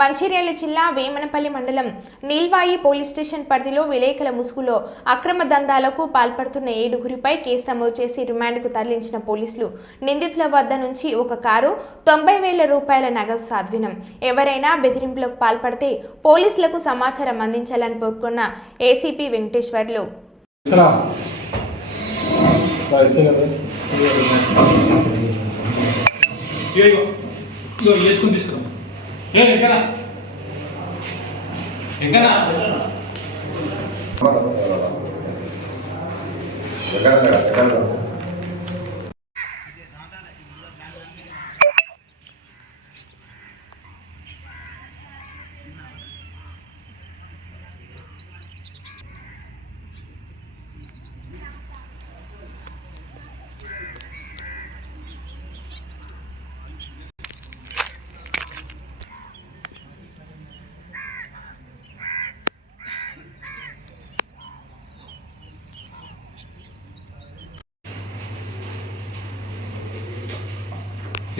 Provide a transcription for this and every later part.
మంచిర్యాల జిల్లా వేమనపల్లి మండలం Neelwai police station పరిధిలో విలేకరుల ముసుగులో అక్రమ దందాలకు పాల్పడుతున్న 7గురిపై కేసు నమోదు చేసి రిమాండ్కు తరలించిన పోలీసులు నిందితుల వద్ద నుంచి ఒక కారు 90,000 రూపాయల నగదు స్వాధీనం. ఎవరైనా బెదిరింపులకు పాల్పడితే పోలీసులకు సమాచారం అందించాలని పేర్కొన్న ఏసీపీ వెంకటేశ్వర్లు. ఎక్కడా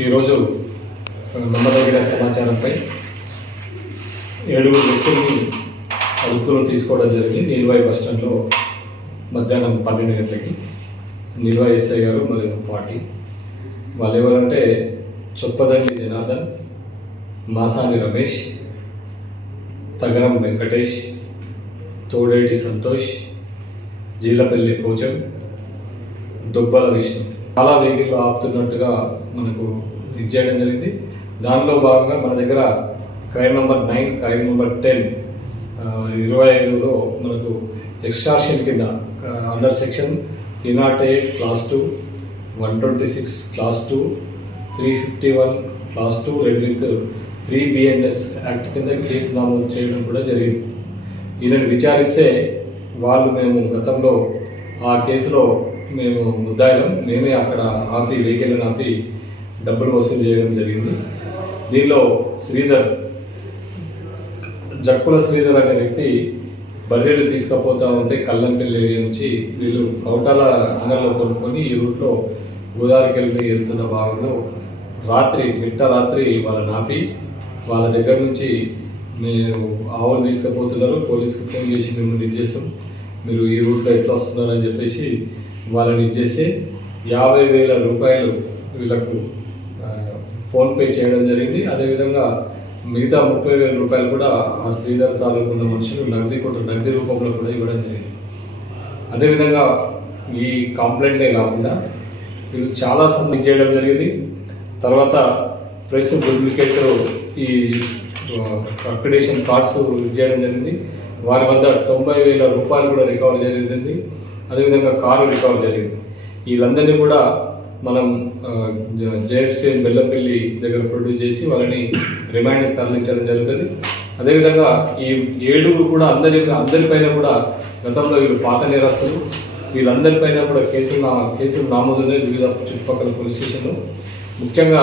ఈరోజు నమ్మదగిన సమాచారంపై 7 వ్యక్తుల్ని అదుపులో తీసుకోవడం జరిగింది. నీల్వాయి బస్టాండ్లో మధ్యాహ్నం 12 గంటలకి నీల్వాయి ఎస్ఐ గారు మరియు పార్టీ వాళ్ళు ఎవరంటే చొప్పదండి జనార్దన్, మాసాని రమేష్, తగరం వెంకటేష్, తోడేటి సంతోష్, జీలపల్లి పోచం, దుబ్బల విష్ణు చాలా వెహికల్ ఆపుతున్నట్టుగా మనకు ఇది చేయడం జరిగింది. దానిలో భాగంగా మన దగ్గర క్రైమ్ నెంబర్ 9, క్రైమ్ నెంబర్ 10, 25లో మనకు ఎక్స్టార్షన్ కింద under section 308 class 2, 126 class 2, 351 class 2 red with 3 BNS act కింద కేసు నమోదు చేయడం కూడా జరిగింది. ఈయనను విచారిస్తే వాళ్ళు మేము గతంలో ఆ కేసులో మేము ముద్దాయిలం, మేమే అక్కడ ఆపి వెహికల్ని ఆపి డబ్బులు వసూలు చేయడం జరిగింది. దీనిలో శ్రీధర్, జక్కుల శ్రీధర్ అనే వ్యక్తి బర్రెలు తీసుకుపోతూ ఉంటే కల్లంపల్లి ఏరియా నుంచి వీళ్ళు కౌటాల అంగంలో కొనుక్కొని ఈ రూట్లో గోదావరికి వెళ్తున్న భాగంలో రాత్రి వాళ్ళని ఆపి వాళ్ళ దగ్గర నుంచి మేము ఆవులు తీసుకుపోతున్నారు, పోలీసుకు ఫోన్ చేసి మిమ్మల్ని ఇచ్చేస్తాం, మీరు ఈ రూట్లో ఎట్లా వస్తున్నారని చెప్పేసి వాళ్ళని ఇచ్చేస్తే 50,000 రూపాయలు వీళ్ళకు ఫోన్పే చేయడం జరిగింది. అదేవిధంగా మిగతా 30,000 రూపాయలు కూడా ఆ శ్రీధర్ తాలూకు ఉన్న మనుషులు నగదు రూపంలో కూడా ఇవ్వడం జరిగింది. అదేవిధంగా ఈ కంప్లైంటే కాకుండా వీళ్ళు చాలా సంబంధించి చేయడం జరిగింది. తర్వాత ప్రెస్ డూప్లికేట్ ఈ అక్రిడేషన్ కార్డ్స్ చేయడం జరిగింది. వారి వద్ద 90,000 రూపాయలు కూడా రికవర్ జరిగింది. అదేవిధంగా కారు రికవర్ జరిగింది. వీళ్ళందరినీ కూడా మనం జేఎఫ్సీ బెల్లపల్లి దగ్గర ప్రొడ్యూస్ చేసి వాళ్ళని రిమాండ్కి తరలించడం జరుగుతుంది. అదేవిధంగా ఈ 7 కూడా అందరిపైన కూడా గతంలో వీళ్ళు పాత నేరస్తులు, వీళ్ళందరిపైన కూడా కేసులు నమోదున్నాయి వివిధ చుట్టుపక్కల పోలీస్ స్టేషన్లో. ముఖ్యంగా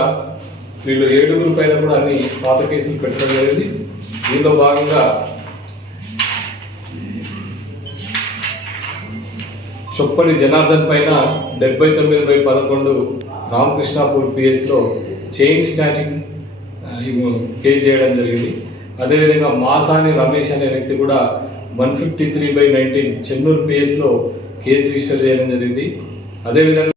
వీళ్ళు 7 పైన కూడా అన్ని పాత కేసులు పెట్టడం జరిగింది. దీనిలో భాగంగా చొప్పని జనార్దన్ పైన 79/11 రామకృష్ణాపూర్ పిఎస్లో చైన్ స్నాచింగ్ కేసు చేయడం జరిగింది. అదేవిధంగా మాసాని రమేష్ అనే వ్యక్తి కూడా 153/19 చెన్నూరు పిఎస్లో కేసు రిజిస్టర్ చేయడం జరిగింది. అదేవిధంగా